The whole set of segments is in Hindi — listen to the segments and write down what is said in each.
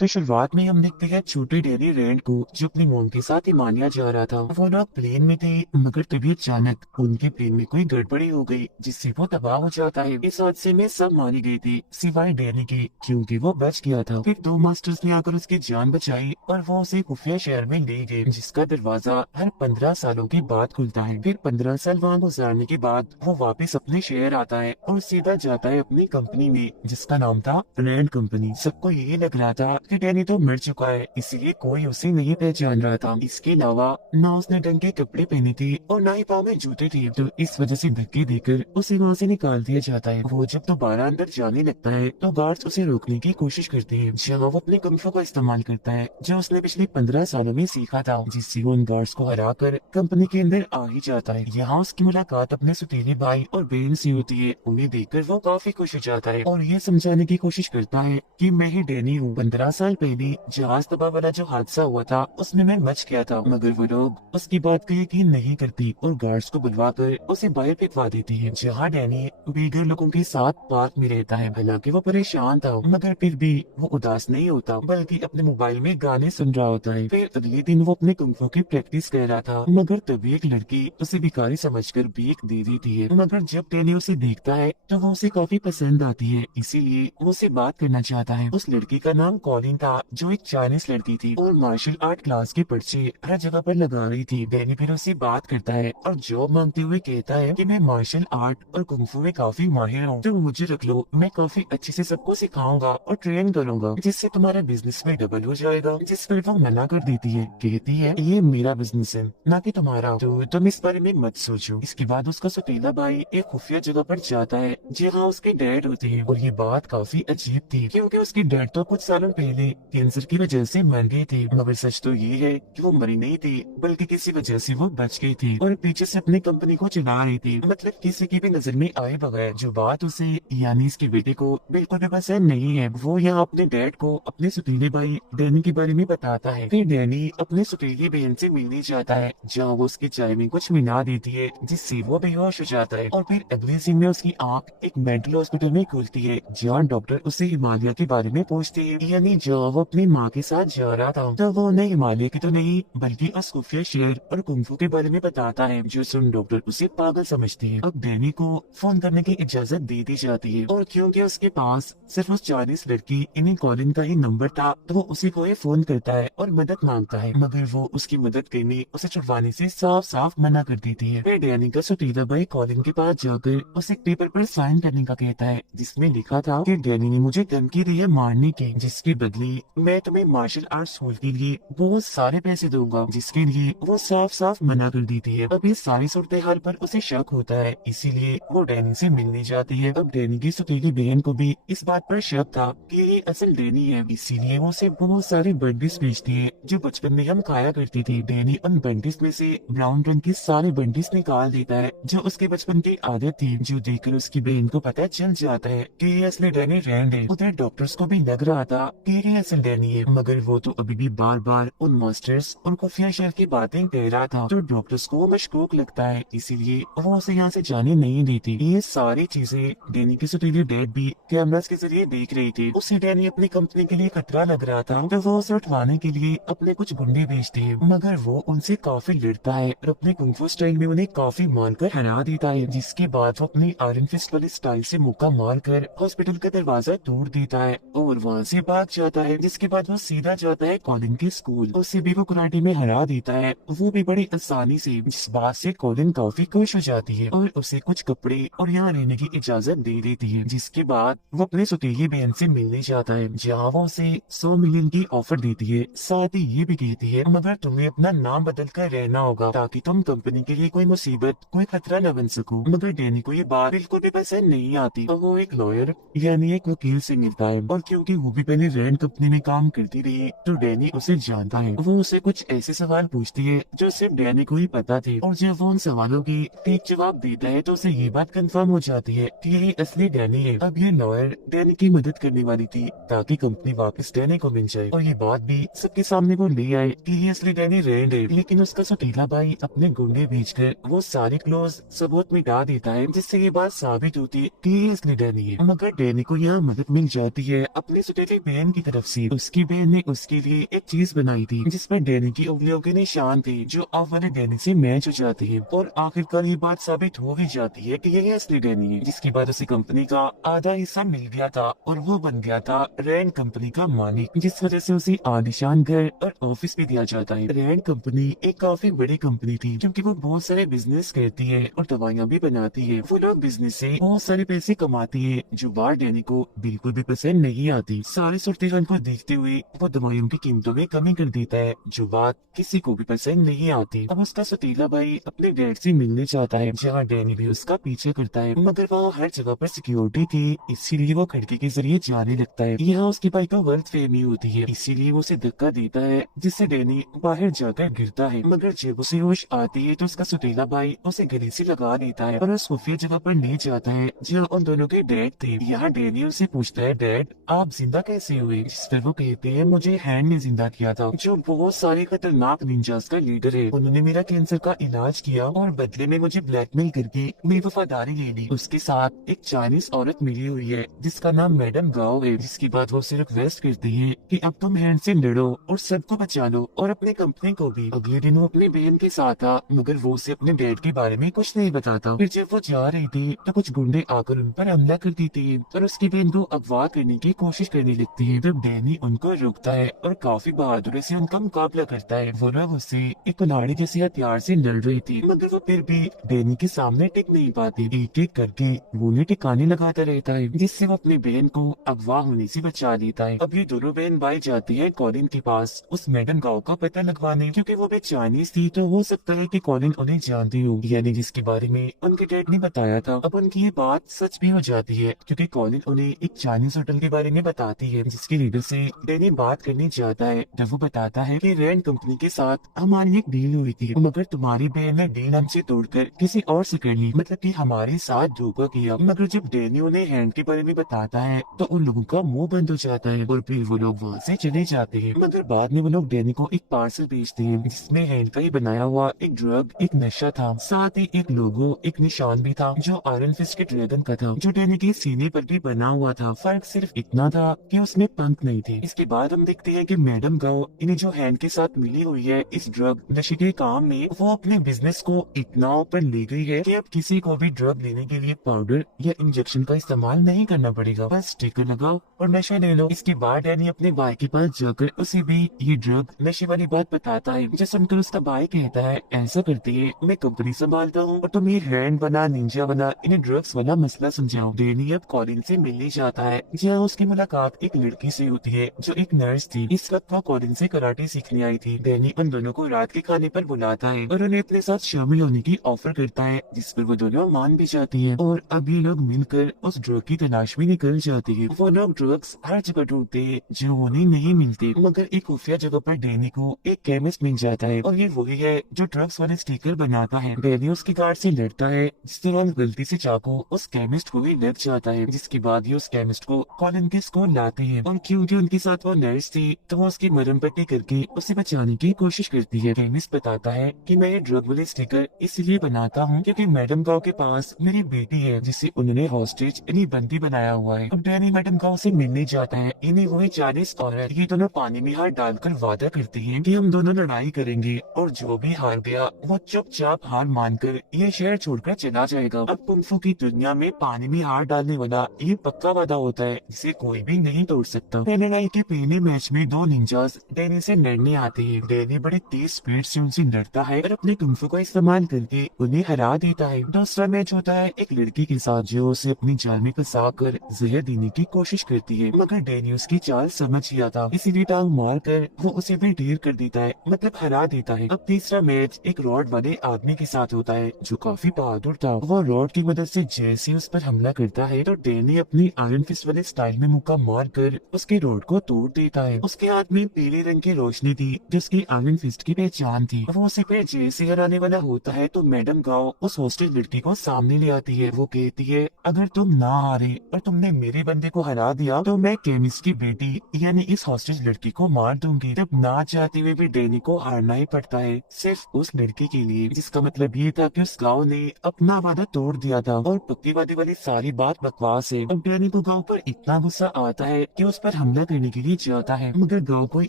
तो शुरुआत में हम देखते हैं छोटे डेयरी रेंट को जो अपनी मोम के साथ हिमालय जा रहा था। वो लोग प्लेन में थे मगर तभी अचानक उनके प्लेन में कोई गड़बड़ी हो गई जिससे वो तबाह हो जाता है। इस हादसे में सब मारे गए थे सिवाय डेयरी के क्योंकि वो बच गया था। फिर दो मास्टर्स ने आकर उसकी जान बचाई और वो उसे खुफिया शहर में ले गए जिसका दरवाजा हर 15 सालों के बाद खुलता है। फिर 15 साल वहाँ गुजारने के बाद वो वापस अपने शहर आता है और सीधा जाता है अपनी कंपनी में जिसका नाम था रैंड कंपनी। सबको यही लग रहा था कि डैनी तो मर चुका है इसलिए कोई उसे नहीं पहचान रहा था। इसके अलावा ना उसने ढंग के कपड़े पहने थे और ना ही पाँव में जूते थे, तो इस वजह से धक्के देकर उसे वहाँ से निकाल दिया जाता है। वो जब दोबारा अंदर जाने लगता है तो गार्ड्स उसे रोकने की कोशिश करते हैं जहाँ वो अपने कुंफू का इस्तेमाल करता है जो उसने पिछले 15 सालों में सीखा था, जिससे वो उन गार्ड्स को हरा कर कंपनी के अंदर आ ही जाता है। यहाँ उसकी मुलाकात अपने सौतेले भाई और बहन से होती है। उन्हें देखकर वो काफी खुश हो जाता है और ये समझाने की कोशिश करता है कि मैं ही डैनी हूँ। 15 साल पहले जहाज तबाह वाला जो हादसा हुआ था उसमें मैं बच गया था, मगर वो लोग उसकी बात को यकीन नहीं करती और गार्ड्स को बुलवाकर उसे बाहर फेंकवा देती है। जहाँ डैनी बेघर लोगों के साथ पार्क में रहता है। हालांकि वो परेशान था मगर फिर भी वो उदास नहीं होता बल्कि अपने मोबाइल में गाने सुन रहा होता है। फिर अगले दिन वो अपने कुंफू की प्रैक्टिस कर रहा था मगर तभी एक लड़की उसे भिखारी समझकर भीख दे देती है। मगर जब डैनी उसे देखता है तो वो उसे काफी पसंद आती है, इसीलिए वो उससे बात करना चाहता है। उस लड़की का नाम कॉलिन था जो एक चाइनीज लड़की थी और मार्शल आर्ट क्लास के पर्चे हर जगह पर लगा रही थी। डैनी फिर उससे बात करता है और जॉब मांगते हुए कहता है कि मैं मार्शल आर्ट और कुंफू में काफी माहिर हूँ, तो मुझे रख लो, मैं काफी अच्छे से सबको सिखाऊंगा और ट्रेन करूंगा जिससे तुम्हारा बिजनेस में डबल हो जाएगा। जिस पर वो मना कर देती है, कहती है ये मेरा बिजनेस है ना कि तुम्हारा, तो तुम इस बारे में मत सोचो। इसके बाद उसका सौतेला भाई एक खुफिया जगह पर जाता है जहाँ उसके डैड होते हैं और ये बात काफी अजीब थी क्योंकि उसके डैड तो कुछ सालों पहले कैंसर की वजह से मर गए थे, मगर सच तो ये है कि वो मरे नहीं थे बल्कि किसी वजह से वो बच गए थे और पीछे से अपनी कंपनी को चला रहे थे, मतलब किसी की भी नजर में आए बगैर। जो बात उसे यानी इसके बेटे को बिल्कुल भी पसंद नहीं है। वो यहाँ अपने डैड को अपने सौतेले भाई डैनी के बारे में बताता है। फिर डैनी अपने सौतेली बहन से मिलने जाता है जहाँ वो उसकी चाय में कुछ मिला देती है जिससे वो बेहोश हो जाता है और फिर अगले सीन में उसकी आंख एक मेंटल हॉस्पिटल में खुलती है जहाँ डॉक्टर उसे हिमालय के बारे में पूछते हैं। यानी जहाँ वो अपनी माँ के साथ जा रहा था तो वो उन्हें हिमालय की तो नहीं बल्कि उस खुफिया शहर और कुंफू के बारे में बताता है, जो सुन डॉक्टर उसे पागल समझते हैं। अब डैनी को फोन करने की इजाजत दे दी जाती है और क्योंकि उसके पास सिर्फ उस चाइनीज लड़की इन्हीं कॉलिन का ही नंबर था तो वो उसी को ही फोन करता है और मदद मांगता है, मगर वो उसकी मदद करने उसे छुड़वाने से साफ साफ मना कर देती है। फिर डैनी का सौतेला भाई कॉलिन के पास जाकर उसे एक पेपर पर साइन करने का कहता है जिसमें लिखा था कि डैनी ने मुझे धमकी दी है मारने की, जिसके बदले मैं तुम्हें मार्शल आर्ट स्कूल के लिए बहुत सारे पैसे दूंगा, जिसके लिए वो साफ साफ मना कर देती है। अब इस सारी सूरत हाल पर उसे शक होता है, इसीलिए वो डैनी से मिलने जाती है। अब डैनी की सौतेली बहन को भी इस बात पर शक था कि ये असल डैनी है, इसीलिए वो उसे बहुत सारे बंडिस बेचती है जो बचपन में हम खाया करते थे। डैनी उन बंडिस में से ब्राउन रंग के सारे बंडिस निकाल देता है जो उसके बचपन की आदत थी, जो देखकर उसकी बहन को पता चल जाता है कि ये असली डैनी रैंड है। उधर डॉक्टर्स को भी लग रहा था कि ये असल डैनी है, मगर वो तो अभी भी बार बार उन मास्टर्स और खुफिया शहर की बातें कह रहा था, तो डॉक्टर्स को मशकूक लगता है, इसीलिए वो उसे यहाँ से जाने नहीं देती। ये सारी चीजें डैनी के सौतेले डैड भी कैमरास के जरिए देख रही थी। उसे डैनी अपनी कंपनी के लिए खतरा लग रहा था तो वो उसे उठवाने के लिए अपने कुछ गुंडे भेजते हैं, मगर वो उनसे काफी लड़ता है और अपने कुंफू स्टाइल में उन्हें काफी मारकर हरा देता है, जिसके बाद वो अपनी आयरन फिस्ट वाले स्टाइल से मुक्का मारकर हॉस्पिटल का दरवाजा तोड़ देता है और वहाँ से भाग जाता है। जिसके बाद वो सीधा जाता है कॉलिन के स्कूल, उसे भी वो कराटे में हरा देता है, वो भी बड़ी आसानी से, जिस बात से कॉलिन काफी खुश हो जाती है और उसे कुछ कपड़े और यहाँ रहने की इजाजत दे देती है। जिसके बाद वो अपने सौतेली बहन से मिलने जाता है जहाँ वो उसे 100 मिलियन की ऑफर देती है, साथ ही ये भी कहती है मगर तुम्हें अपना नाम बदल कर रहना होगा ताकि तुम कंपनी के लिए कोई मुसीबत कोई खतरा न बन सको। मगर डैनी को ये बात बिल्कुल भी पसंद नहीं आती और वो एक लॉयर यानी एक वकील से मिलता है और क्योंकि वो भी पहले रैंड कंपनी में काम करती रही है तो डैनी उसे जानता है। वो उसे कुछ ऐसे सवाल पूछती है जो सिर्फ डैनी को ही पता थे और जब वो उन सवालों की ठीक जवाब देता है तो उसे ये बात कंफर्म हो जाती है कि ये असली डैनी है। अब ये लॉयर डैनी की मदद करने वाली थी ताकि कंपनी वापस डैनी को मिल जाए और ये बात भी सबके सामने वो ले आए कि ये असली डैनी रैंड है, लेकिन उसका सौतेला भाई अपने गुंडे भेजकर वो सारे क्लोज सबूत मिटा देता है जिससे ये बात साबित होती है कि ये असली डैनी है। मगर डैनी को यहाँ मदद मिल जाती है अपनी सौतेली बहन की तरफ से उसकी बहन ने उसके लिए एक चीज बनाई थी जिसपर डैनी की उंगलियों के निशान थे जो अब वाले डैनी से मैच हो जाते हैं और आखिरकार ये बात साबित हो भी जाती है कि यही असली डैनी है, जिसके बाद उसे कंपनी का आधा हिस्सा मिल गया था और वो बन गया था रैंड कंपनी का मालिक, जिस वजह से उसे आलीशान घर और ऑफिस भी दिया जाता है। रैंड कंपनी एक काफी बड़ी कंपनी थी क्योंकि वो बहुत सारे बिजनेस करती है और दवाइयाँ भी बनाती है। वो लोग बिजनेस से बहुत सारे पैसे कमाती है जो बार डैनी को बिल्कुल भी पसंद नहीं आती। सारे सूरत को देखते हुए वो दवाइयों की कीमतों में कमी कर देता है जो बात किसी को भी पसंद नहीं आती। अब उसका सतीला भाई अपने डैड से मिलने चाहता है जहाँ डैनी भी उसका पीछे करता है, मगर वहाँ हर जगह पर सिक्योरिटी थी, इसीलिए वो खिड़की के जरिए जाने लगता है। यहाँ उसके भाई को गलत फहमी होती है, इसीलिए वो उसे धक्का देता है जिससे डैनी बाहर जाकर गिरता है। मगर जब उसे होश आती है तो उसका सतीला भाई उसे गले से लगा देता है और उस खुफिया जगह पर ले जाता है जहाँ उन दोनों के डैड थे। यहाँ डैनी उसे पूछता है, डैड आप जिंदा कैसे हुए? जिस पर वो कहते हैं, मुझे हैंड ने जिंदा किया था जो बहुत सारे खतरनाक निंजास का लीडर है। उन्होंने मेरा कैंसर का इलाज किया और बदले में मुझे ब्लैकमेल करके मेरी वफादारी ले ली। उसके साथ एक चाइनीज औरत मिली हुई है जिसका नाम मैडम गाओ है, जिसके बाद वो सिर्फ वेस्ट करती है कि अब तुम हैंड से लड़ो और सबको बचा लो और अपने कंपनी को भी। अगले दिन वो अपने बहन के साथ था मगर वो उसे अपने डैड के बारे में कुछ नहीं बताता। फिर जब वो जा रही थी तो कुछ गुंडे आकर उन पर हमला कर देते हैं और उसकी बहन को अगवा करने की कोशिश करने लगती है। तब डैनी उनको रोकता है और काफी बहादुरी से उनका मुकाबला करता है। वो लोग उससे एक कुल्हाड़ी जैसे हथियार से लड़ रहे थे मगर वो फिर भी डैनी के सामने टिक नहीं पाते। एक एक करके वो उन्हें टिकाने लगाता रहता है जिससे वो अपनी बहन को अगवा होने से बचा लेता है। अब ये दोनों बहन भाई जाती है कॉलिन के पास उस मैडम गाँव का पता लगवाने, क्योंकि वो भी चाइनीज थी तो हो सकता है कि कॉलिन उन्हें जानती हो, यानी जिसके बारे में उनके डैड ने बताया था। अब उनकी ये बात सच भी हो जाती है क्योंकि कॉलिन उन्हें एक चाइनीज होटल के बारे में बताती है जिसके लीडर से डैनी बात करने जाता है। जब वो बताता है कि रैंड कंपनी के साथ हमारी एक डील हुई थी मगर तुम्हारी बहन ने डील हमसे तोड़कर किसी और से कर ली, मतलब कि हमारे साथ धोखा किया। मगर जब डैनी उन्हें हैंड के बारे में बताता है तो उन लोगों का मुंह बंद हो जाता है और फिर वो लोग वहाँ से चले जाते हैं। मगर बाद में वो लोग डैनी को एक पार्सल भेजते हैं जिसमें हैंड का ही बनाया हुआ एक ड्रग, एक नशा था, साथ ही एक लोगो, एक निशान भी था जो आयरन फिस्ट के ड्रैगन का था जो डैनी के सीने पर भी बना हुआ था। फर्क सिर्फ इतना था कि उसमें पंख नहीं थे। इसके बाद हम देखते हैं कि मैडम गाओ इन्हें जो हैंड के साथ मिली हुई है इस ड्रग नशे के काम में, वो अपने बिजनेस को इतना ऊपर ले गई है कि अब किसी को भी ड्रग लेने के लिए पाउडर या इंजेक्शन का इस्तेमाल नहीं करना पड़ेगा, बस स्टिकर लगाओ और नशा ले लो। इसके बाद डैनी अपने भाई के पास जाकर उसे भी ये ड्रग नशे वाली बात बताता है, जो सुनकर उसका भाई कहता है, ऐसा करती है मैं कंपनी संभालता हूँ और तुम ये हैंड बना, निंजा बना, इन्हें ड्रग्स वाला मसला समझाओ। डैनी अब कॉलिन से मिलने जाता है जहाँ उसकी मुलाकात एक लड़की से होती है जो एक नर्स थी। इस वक्त वो कॉलिन से कराटे सीखने आई थी। डैनी उन दोनों को रात के खाने पर बुलाता है और उन्हें अपने साथ शामिल होने की ऑफर करता है जिस पर वो दोनों मान भी जाती है और अब ये लोग मिलकर उस ड्रग की तलाश में निकल जाते हैं। वो लोग ड्रग्स हर जगह ढूंढते हैं जो उन्हें नहीं मिलते, मगर एक खुफिया जगह पर डैनी को एक केमिस्ट मिल जाता है और ये वही है जो ड्रग्स वाले स्टिकर बनाता है। डैनी उसकी गार्ड से लड़ता है जिस दौरान गलती से चाकू उस केमिस्ट को भी लग जाता है, जिसके बाद ये उस केमिस्ट को कॉलिन के स्कूल लाते हैं और क्योंकि उनके साथ वो नर्स थी तो वो उसकी मरहम पट्टी करके उसे बचाने की कोशिश करती है। केमिस्ट बताता है कि मैं ये ड्रग वाले स्टिकर इसलिए बनाता हूँ क्योंकि मैडम गाँव के पास मेरी बेटी है जिसे उन्होंने हॉस्टेज यानी बंदी बनाया हुआ है। अब डैनी मैडम गाँव से मिलने जाता है। इन्हें वही चाइनीज औरत ये दोनों पानी में हाथ डालकर वादा करती है कि हम दोनों लड़ाई करेंगे और जो भी हार गया वो चुपचाप हार मानकर ये शहर छोड़कर चला जाएगा। अब कुंफू की दुनिया में पानी में हाथ डालने वाला ये पक्का वादा होता है जिसे कोई भी नहीं तोड़ सकता। लड़ाई के पहले मैच में दो निंजास डैनी से लड़ने आते हैं। डैनी बड़े तेज स्पीड से उनसे लड़ता है और अपने कुंफू का इस्तेमाल करके उन्हें हरा देता है। दूसरा मैच होता है एक लड़की के साथ जो उसे अपनी जाल में फंसा कर जहर देने की कोशिश करती है, मगर डैनी उसकी चाल समझ गया था, इसीलिए टांग मार कर वो उसे भी ढेर कर देता है, मतलब हरा देता है। अब तीसरा मैच एक रॉड वाले आदमी के साथ होता है जो काफी बहादुर था। वो रॉड की मदद से जैसे उस पर हमला करता है तो डैनी अपनी आयरन फिस्ट वाले स्टाइल में मुक्का मार कर उसके रॉड को तोड़ देता है। उसके हाथ में पीले रंग की रोशनी थी जो उसकी आयरन फिस्ट की पहचान थी। वो उसे पे जैसे हराने वाला होता है तो मैडम गाओ उस हॉस्टेज लड़की को सामने ले आती है। वो कहती है, अगर तुम ना हारे और तुमने मेरे बंदे को हरा दिया तो मैं केमिस्ट की बेटी यानी इस हॉस्टेज लड़की को मार दूंगी। तब ना चाहते हुए भी डैनी को हारना ही पड़ता है सिर्फ उस लड़की के लिए, जिसका मतलब ये था कि उस गाँव ने अपना वादा तोड़ दिया था और पक्की वादी वाली सारी बात बकवास है। अब डैनी को गाँव पर इतना गुस्सा आता है कि उस पर हमला करने के लिए जाता है, मगर गाँव कोई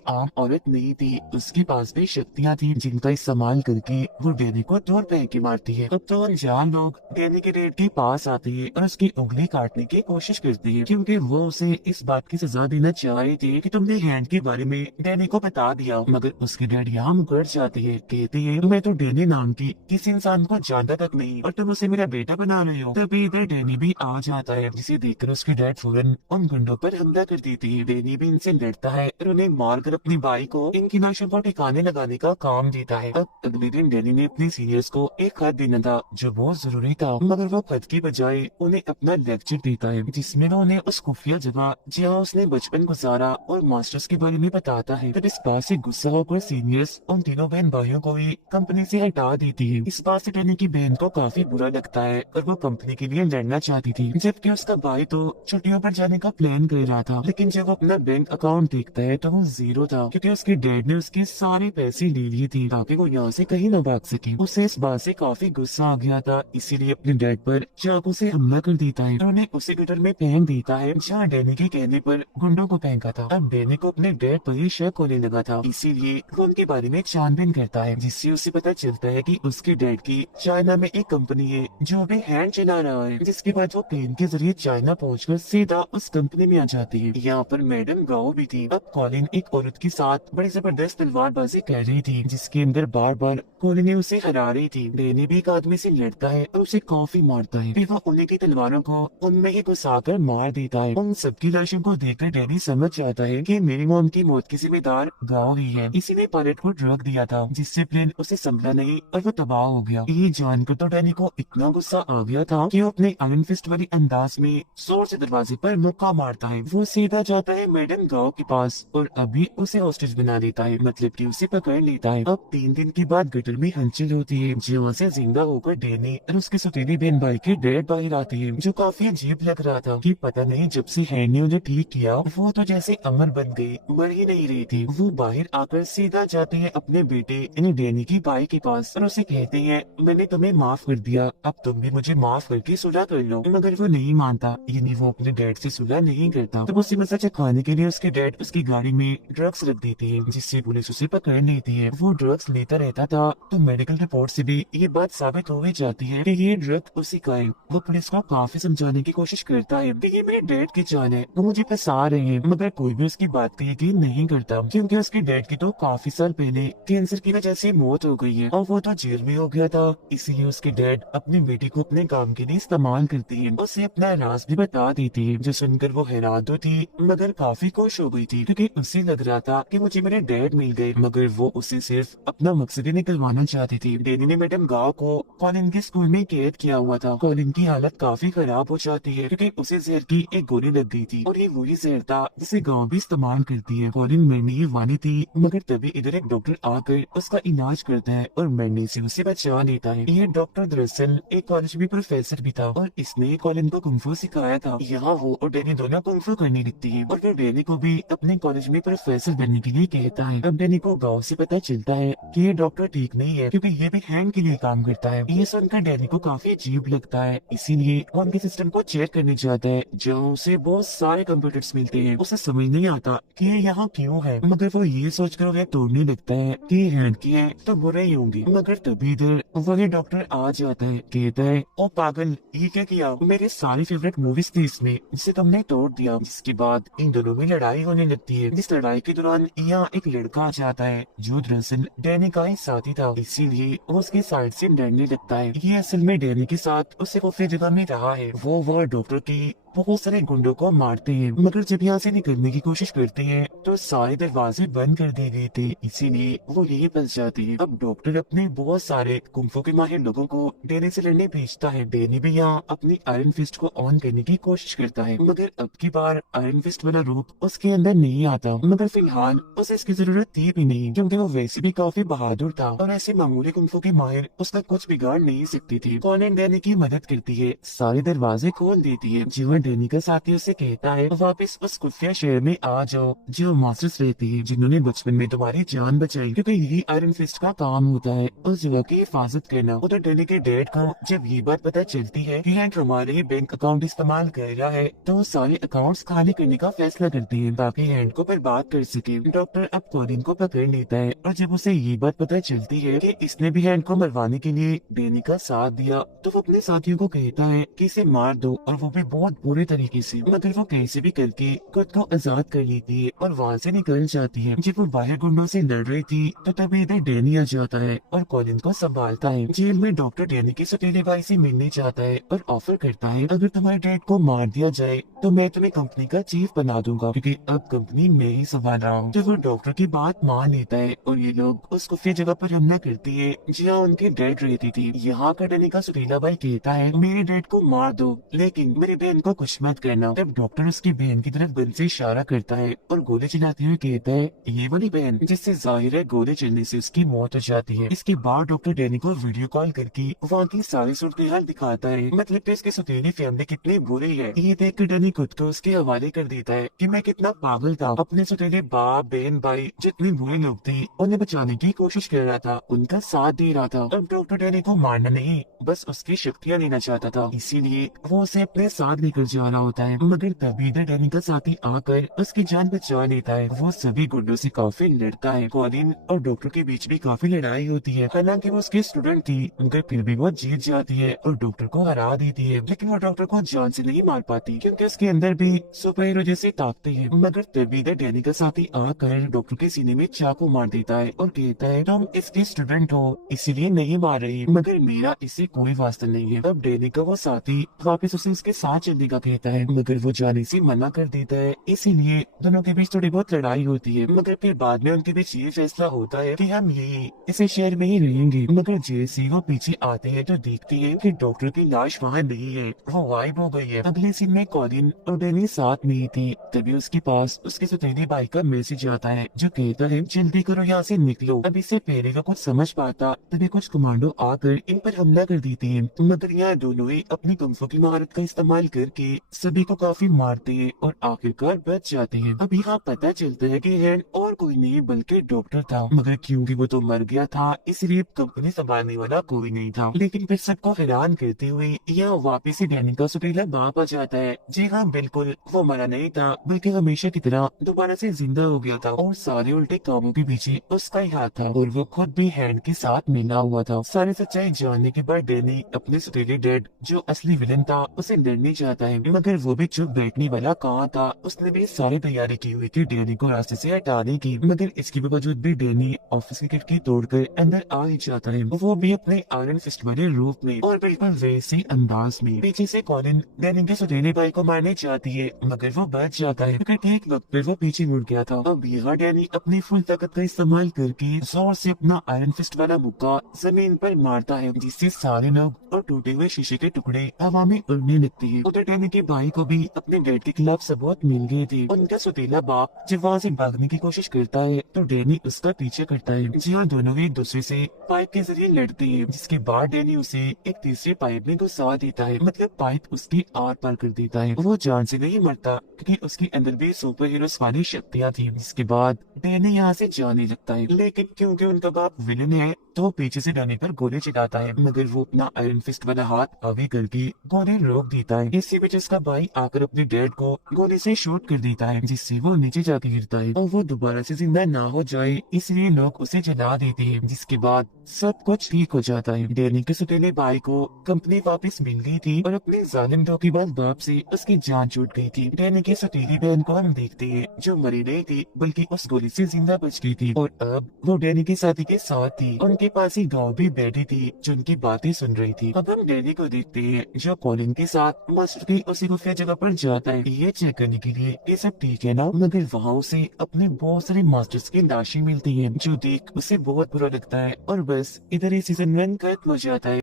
आम औरत नहीं थी, उसके पास भी शक्तियाँ थी जिनका इस्तेमाल करके वो डैनी को तोड़ फेंक के मारती है। अब तो अनजान लोग डैनी के डैड के पास आते हैं और उसकी उंगली काटने की कोशिश करते हैं, क्योंकि वो उसे इस बात की सजा देना चाह रहे थे कि तुमने हैंड के बारे में डैनी को बता दिया। मगर उसके डैड यहाँ मुकर जाते हैं, कहते हैं मैं तो डैनी नाम की किसी इंसान को जानता तक नहीं और तुम उसे मेरा बेटा बना रहे हो। तभी इधर डैनी भी आ जाता है, जिसे देखकर उसके डैड फौरन उन गुंडों पर हमला कर देते हैं। डैनी भी इनसे लड़ता है और उन्हें मारकर अपनी भाई को इनकी लाशों को ठिकाने लगाने का काम देता है। अब अगले दिन डैनी ने अपने सीनियर्स को एक खत देना था जो बहुत जरूरी था, मगर वो खत की बजाय उन्हें अपना लेक्चर देता है, जिसमें वो उन्हें उस खुफिया जगह जहाँ उसने बचपन गुजारा और मास्टर्स के बारे में बताता है। तब इस बात से गुस्सा होकर सीनियर्स उन तीनों बहन भाइयों को भी कंपनी से हटा देती है। इस बात से डैनी की बहन को काफी बुरा लगता है और वो कंपनी के लिए लड़ना चाहती थी, जबकि उसका भाई तो छुट्टियों पर जाने का प्लान कर रहा था। लेकिन जब वो अपना बैंक अकाउंट देखता है तो वो जीरो था, क्योंकि उसके डैड ने उसके सारे पैसे ले लिए थे ताकि वो यहाँ से कहीं न भाग सके। उसे इस बात से काफी गुस्सा आ गया था, इसीलिए अपने डैड पर चाकू से हमला कर देता है और उन्हें उसी गटर में फेंक देता है जहाँ डैनी के कहने पर गुंडों को फेंका था। अब डैनी को अपने डैड पर ही शक होने लगा था, इसीलिए वो उनके बारे में छानबीन करता है, जिससे उसे पता चलता है कि उसके डैड की चाइना में एक कंपनी है जो भी हैंड चला रहा है। जिसके बाद वो प्लेन के जरिए चाइना पहुंचकर सीधा उस कंपनी में आ जाती है। यहाँ पर मैडम गाओ भी थी। अब कॉलिन एक औरत के साथ बड़ी जबरदस्त तलवारबाजी कर रही थी, जिसके अंदर बार बार कॉलिन ने उसे हरा रही थी। डैनी भी एक आदमी से लड़ता है और उसे काफी मारता है, फिर वो उन्हीं की तलवारों को उनमें ही घुसाकर मार देता है। उन सबकी लाशों को देखकर डैनी समझ जाता है कि मेरी मॉम की मौत की जिम्मेदार गाँव ही है, इसीलिए पायलट को ड्रग दिया था जिससे प्लेन उसे संभला नहीं और वो तबाह हो गया। ये जानकर तो डैनी को इतना गुस्सा आ गया था कि वो अपने आयरन फिस्ट वाली अंदाज में जोर से दरवाजे पर मुक्का मारता है। वो सीधा जाता है मैडम गाँव के पास और अभी उसे हॉस्टेज बना देता है, मतलब कि उसे पकड़ लेता है। अब 3 दिन के बाद गटर में हलचल होती है, जहाँ से जिंदा होकर डैनी और उसके सौतेली बहन भाई के डैड बाहर आते हैं, जो काफी अजीब लग रहा था कि पता नहीं जब से हैंड ने उन्हें ठीक किया वो तो जैसे अमर बन गई, मर ही नहीं रही थी। वो बाहर आकर सीधा जाते हैं अपने बेटे यानी डैनी की भाई के पास और उसे कहते हैं मैंने तुम्हें माफ कर दिया, अब तुम भी मुझे माफ करके सुलह कर लो। मगर वो नहीं मानता, यानी वो अपने डैड से सुलह नहीं करता। तब उसे मजा चखाने के लिए उसके डैड उसकी गाड़ी में ड्रग्स रख देते हैं, जिससे पुलिस उसे पकड़ लेती है। वो ड्रग्स लेता रहता था तो मेडिकल रिपोर्ट से भी ये बात साबित हो ही जाती है कि ये ड्रग उसी का है। वो पुलिस को काफी समझाने की कोशिश करता है कि ये मेरे डैड की जान है, वो मुझे फंसा रहे हैं, मगर कोई भी उसकी बात का यकीन नहीं करता, क्योंकि उसके डैड की तो काफी साल पहले कैंसर की वजह से मौत हो गई है और वो तो जेल में हो गया था। इसीलिए उसके डैड अपने बेटे को अपने काम के लिए इस्तेमाल करते हैं, उसे अपना राज भी बता देती है, जो सुनकर वो हैरान तो थी मगर काफी खुश हो गई थी, क्योंकि उसे लग रहा था कि मुझे मेरे डैड मिल गए, मगर वो उसे सिर्फ अपना मकसद ही निकलवाना चाहती थी। डैनी ने मैडम गाँव को कॉलिन के स्कूल में कैद किया हुआ था। कॉलिन की हालत काफी खराब हो जाती है, क्योंकि उसे जहर की एक गोली लग गई थी और ये वही जहर था जिसे गाँव भी इस्तेमाल करती है। कॉलिन मरने ही वाली थी, मगर तभी इधर एक डॉक्टर आकर उसका इलाज करता है और मरने से उसे बचा लेता है। ये डॉक्टर दरअसल एक कॉलेज में प्रोफेसर भी था और इसने कॉलिन को कुंफू सिखाया था। यहाँ वो और डैनी दोनों कुंफू करने लगती है और फिर डैनी को भी अपने कॉलेज में प्रोफेसर बनने के लिए कहता है। अब डैनी को गाँव से पता चलता है कि ये डॉक्टर ठीक नहीं है, क्योंकि ये भी हैंड के लिए काम करता है। ये सुनकर डैनी को काफी अजीब लगता है, इसीलिए वो उनके सिस्टम को चेक करने जाता है, जहाँ उसे बहुत सारे कंप्यूटर्स मिलते हैं। उसे समझ नहीं आता कि ये यहाँ क्यों है, मगर वो ये सोचकर उन्हें तोड़ने लगता है कि ये हैंड की है तो बुरे ही होंगे। मगर तभी इधर वही डॉक्टर आ जाता है, कहता है ओ पागल, ये क्या किया, मेरे सारी फेवरेट मूवीज थी इसमें, जिसे तुमने तोड़ दिया। जिसके बाद इन दोनों में लड़ाई होने लगती है। जिस लड़ाई के दौरान यहाँ एक लड़का आ जाता है जो दरअसल डैनी का ही साथी था, इसीलिए वो उसके साइड से लड़ने लगता है। ये असल में डैनी के साथ उसे खुफिया जगह में रहा है। वो डॉक्टर की बहुत सारे गुंडों को मारते हैं, मगर जब यहाँ से निकलने की कोशिश करते हैं तो सारे दरवाजे बंद कर दिए गए थे, इसीलिए वो यही फंस जाती है। अब डॉक्टर अपने बहुत सारे कुंफू के माहिर लोगों को डैनी से लड़ने भेजता है। डैनी भी यहाँ अपनी आयरन फिस्ट को ऑन करने की कोशिश करता है, मगर अब की बार आयरन फिस्ट वाला रूप उसके अंदर नहीं आता। मगर फिलहाल उसे इसकी जरूरत थी भी नहीं, क्योंकि वो वैसे भी काफी बहादुर था और ऐसे मामूली कुंफू के माहिर उसका कुछ बिगाड़ नहीं सकती थी। कॉलिन डैनी की मदद करती है, सारे दरवाजे खोल देती है, जीवन डैनी का साथी उसे कहता है वापस उस खुफिया शहर में आ जाओ जो मास्टर्स रहते हैं जिन्होंने बचपन में तुम्हारी जान बचाई, क्योंकि यही आयरन फिस्ट का काम होता है उस जगह की हिफाजत करना। उधर डैनी के डैड को जब ये बात पता चलती है कि हैंक हमारे बैंक अकाउंट इस्तेमाल कर रहा है तो वो सारे अकाउंट्स खाली करने का फैसला करते हैं ताकि हैंक को बर्बाद कर सके। डॉक्टर अब कॉलिन को पकड़ लेता है और जब उसे ये बात पता चलती है कि इसने भी हैंक को मरवाने के लिए डैनी का साथ दिया तो वो अपने साथियों को कहता है कि इसे मार दो, और वो भी बहुत बुरे तरीके से। मगर वो कैसे भी करके खुद को आजाद कर लेती है और वहाँ से निकल जाती है। जब वो बाहर गुंडों से लड़ रही थी तो तभी इधर डैनी आ जाता है और कॉलिन को संभालता है। जेल में डॉक्टर डैनी के सौतेले भाई से मिलने जाता है और ऑफर करता है अगर तुम्हारे डैड को मार दिया जाए तो मैं तुम्हें कंपनी का चीफ बना दूंगा, क्योंकि अब कंपनी मैं ही संभाल रहा हूँ। जब वो डॉक्टर की बात मान लेता है और ये लोग उस खुफिया जगह पर हमला करती है जहाँ उनके डैड रहती थी। यहाँ का डैनी का सौतेला भाई कहता है मेरे डैड को मार दो लेकिन मेरी बहन को कुछ मत करना। तब डॉक्टर उसकी बहन की तरफ गन से इशारा करता है और गोली चलाते हुए कहता है ये वाली बहन, जिससे जाहिर है गोली चलने से उसकी मौत हो जाती है। इसके बाद डॉक्टर डैनी को वीडियो कॉल करके वहाँ की सारी सूरत हाल दिखाता है, मतलब कि इसकी सौतेली फैमिली कितनी बुरी है। ये देख कर डैनी खुद को उसके हवाले कर देता है कि मैं कितना पागल था, अपने सौतेले बाप बहन भाई जितने बुरे लोग थे उन्हें बचाने की कोशिश कर रहा था, उनका साथ दे रहा था। अब डॉक्टर डैनी को मारना नहीं बस उसकी शक्तियाँ लेना चाहता था, इसीलिए वो उसे अपने साथ लेकर जा रहा होता है। मगर तभी इधर डैनी का साथी आकर उसकी जान बचा लेता है। वो सभी गुंडों से काफी लड़ता है। कॉलिन और डॉक्टर के बीच भी काफी लड़ाई होती है। हालांकि वो उसकी स्टूडेंट थी मगर फिर भी वो जीत जाती है और डॉक्टर को हरा देती है, लेकिन वो डॉक्टर को जान से नहीं मार पाती क्योंकि उसके अंदर भी सुपर हीरो जैसे ताकतें हैं। मगर तभी इधर डैनी का साथी आकर डॉक्टर के सीने में चाकू मार देता है और कहता है तुम इसके स्टूडेंट हो इसीलिए नहीं मार रही, मगर मेरा इससे कोई वास्ता नहीं है। अब डैनी का वो साथी वापस उसे उसके साथ चलने का कहता है मगर वो जाने से मना कर देता है, इसीलिए दोनों के बीच थोड़ी बहुत लड़ाई होती है। मगर फिर बाद में उनके बीच ये फैसला होता है कि हम यही इसे शहर में ही रहेंगे। मगर जैसे वो पीछे आते हैं तो देखती है कि डॉक्टर की लाश वहाँ नहीं है, वो गायब हो गई है। अगले सीन में कॉलिन और डैनी साथ में ही थी, तभी उसके पास उसके सौतेले भाई का मैसेज आता है जो कहता है जल्दी करो यहाँ से निकलो। अब इससे पहले का कुछ समझ पाता तभी कुछ कमांडो आकर इन पर हमला कर देते हैं, मगर यहाँ दोनों ही अपनी कुंफू की महारत का इस्तेमाल करके सभी को काफी मारते हैं और आखिरकार बच जाते हैं। अब यहाँ पता चलता है कि हैंड और कोई नहीं बल्कि डॉक्टर था, मगर क्योंकि वो तो मर गया था इसलिए कंपनी संभालने वाला कोई नहीं था। लेकिन फिर सबको हैरान करते हुए यहाँ वापिस से डैनी का सौतेला बाप आ जाता है। जी हाँ बिल्कुल, वो मरा नहीं था बल्कि हमेशा की तरह दोबारा से जिंदा हो गया था और सारे उल्टे कामों के पीछे उसका ही हाथ था और वो खुद भी हैंड के साथ मिला हुआ था। सारी सच्चाई जानने के बाद डैनी अपने सौतेले डैड जो असली विलन था उसे लड़ने चाहता है, मगर वो भी चुप बैठने वाला कहाँ था। उसने भी सारी तैयारी की हुई थी डैनी को रास्ते से हटाने की, मगर इसके बावजूद भी डैनी ऑफिस की खिड़की तोड़कर अंदर आ ही जाता है, वो भी अपने आयरन फिस्ट वाले रूप में और बिल्कुल वैसे अंदाज में। पीछे से कॉलिन डैनी के सौतेले भाई को मारने चाहती है मगर वो बच जाता है, मगर ठीक वक्त पर वो पीछे मुड़ गया था। अब यहाँ डैनी अपनी फुल ताकत का इस्तेमाल करके जोर से अपना आयरन फिस्ट वाला मुक्का जमीन पर मारता है, जिससे सारे लोग और टूटे हुए शीशे के टुकड़े हवा में उड़ने लगते हैं। उधर डैनी के भाई को भी अपने डैड के खिलाफ सबूत मिल गए थे। उनका सौतेला बाप जब वहाँ से भागने की कोशिश करता है तो डैनी उसका पीछे करता है, जहाँ दोनों एक दूसरे से पाइप के जरिए लड़ते हैं, जिसके बाद डैनी उसे एक तीसरे पाइप में घुसा देता है, मतलब पाइप उसकी आर पार कर देता है। वो जान से नहीं मरता क्योंकि उसके अंदर भी सुपर हीरोज वाली शक्तियाँ थी। जिसके बाद डैनी यहाँ से जाने लगता है, लेकिन क्योंकि उनका बाप विलन है तो वो पीछे से डैनी पर गोली चलाता है, मगर वो अपना आयरन फिस्ट वाला हाथ आगे करके गोली रोक देता है। इसी वजह उसका भाई आकर अपने डैड को गोली से शूट कर देता है, जिससे वो नीचे जाके गिरता है और वो दोबारा से जिंदा ना हो जाए इसलिए लोग उसे जला देते हैं। जिसके बाद सब कुछ ठीक हो जाता है। डैनी के सौतेले भाई को कंपनी वापस मिल गई थी और अपने जालिम धोखेबाज बाप से उसकी जान छूट गई थी। डैनी की सौतेली बहन को हम देखते हैं जो मरी नहीं थी बल्कि उस गोली से जिंदा बच गई थी और अब वो डैनी के साथी के साथ थी। उनके पास ही गाँव भी बैठी थी जो उनकी बातें सुन रही थी। अब हम डैनी को देखते हैं जो कॉलिन के साथ मास्टर की उसी खुफिया जगह पर जाता है ये चेक करने के लिए ये सब ठीक है ना, मगर वहाँ उसे अपने बहुत सारे मास्टर्स की लाशें मिलती है जो देख उसे बहुत बुरा लगता है और बस इधर ही सीजन 1 खत्म हो जाता है।